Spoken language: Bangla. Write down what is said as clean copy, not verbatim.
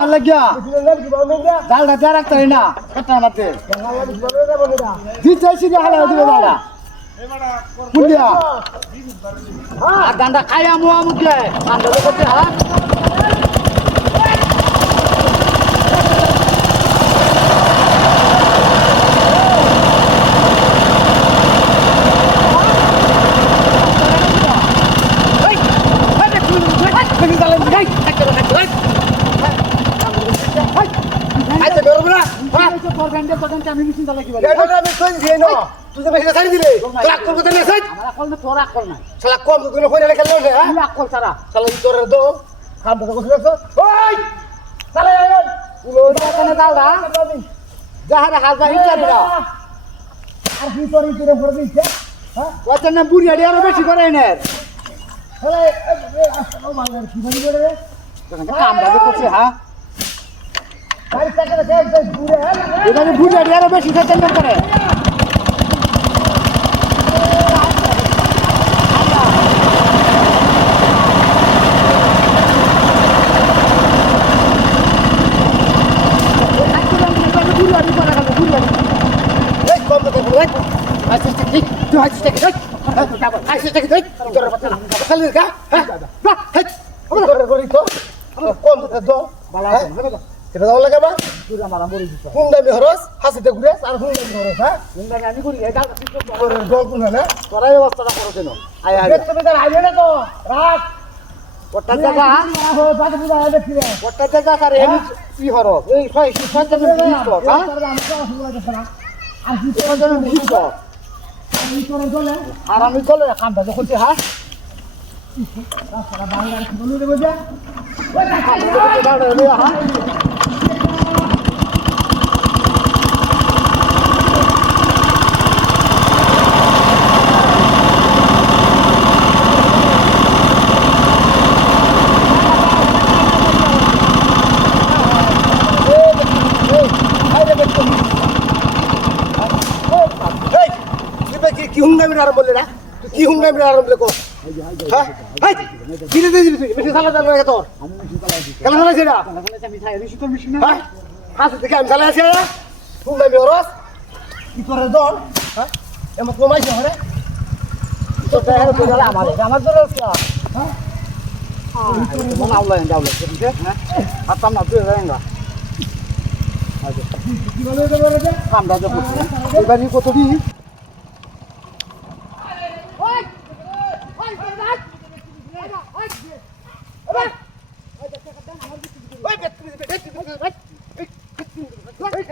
লাগিয়া ডালটা দেয়া রাখতে হয় না কাটার মাঝে দিতে সিধে হালা দিব দাদা পুলিয়া আর ডান্ডা খাইয়া মুয়া মুখে ডান্ডা করতে হ্যাঁ আমি মিশিন চালাই কি বলে আমি কই দিই না তুই যে মেশিন ছাড়ি দিলে রাগ করব তো না সাইড আমরা কল তো রাগ কর না শালা কম তো তুমি কইরা খেললো না আমি রাগ কর সারা শালা তোর দো খাম তো কইছ ওই শালা আয় পুরো দোকানে দাওড়া যাহারে হাজা ইচ্ছারি না আর কি তোর ইতরে পড়ে দিছে হ্যাঁ ওটা না বুড়ি আড়ি আরো বেশি করে না শালা ও বাংলার কি বলি বলে রে কাম দাবি করছে হ্যাঁ গাড়ি চাকা দে ঘুরে হ্যাঁ এটা বুড়ি আড়ি আরো বেশি খেতেন করে এই কম তো কই আচ্ছা ঠিক তুই হাসিস থেকে দেখ হাসিস থেকে দেখ তোর বাচ্চা খালি কা হ্যাঁ হেই তোর করি তো কম তো দো বালা এটা দাও লাগে বা তুই আমার মরি দিছ হুন্ডা মি হরস হাসিতে ঘুরে আর হুন্ডা মি হরস হ্যাঁ গুন্ডা আমি করি এটা তোর দল কোন না তোরাই অবস্থাটা করো কেন আয় আয় বেশ তুমি তার আইলে না তো রাত ওটা জায়গা হো বাদ বুদা আইলে ফিরে ওটা জায়গা স্যার এমনি কি হরো এই ছয় ছয় জন বিশ কর হ্যাঁ আর কি ছয় জন বিশ কর আমি তোর চলে আর আমি চলে কামটা যখন হ্যাঁ রাস্তা বাংলার কি বলে দেব যা হ্যাঁ কি হুঙ্গা মিরার বললে না তুই কি হুঙ্গা মিরার বললে কো হ্যাঁ হাই দিলে দে দিবি বেশি সালা দাও লাগে তোর আমি মেশিন চালাইছি কেন চালাইছিস এটা আমি চাই বেশি তো মেশিন না হ্যাঁ হাসি থেকে আমি চালাই আছি হুঙ্গা মিরস কি করে দল হ্যাঁ এমন কমাইছে হরে তো তাহলে তো আমার তো হ্যাঁ মন আউলা যাওলা হ্যাঁ হাতাম না তুই যাঙ্গা কি বলে বলে যে কামটা তো করছি এবারে কত দি ওই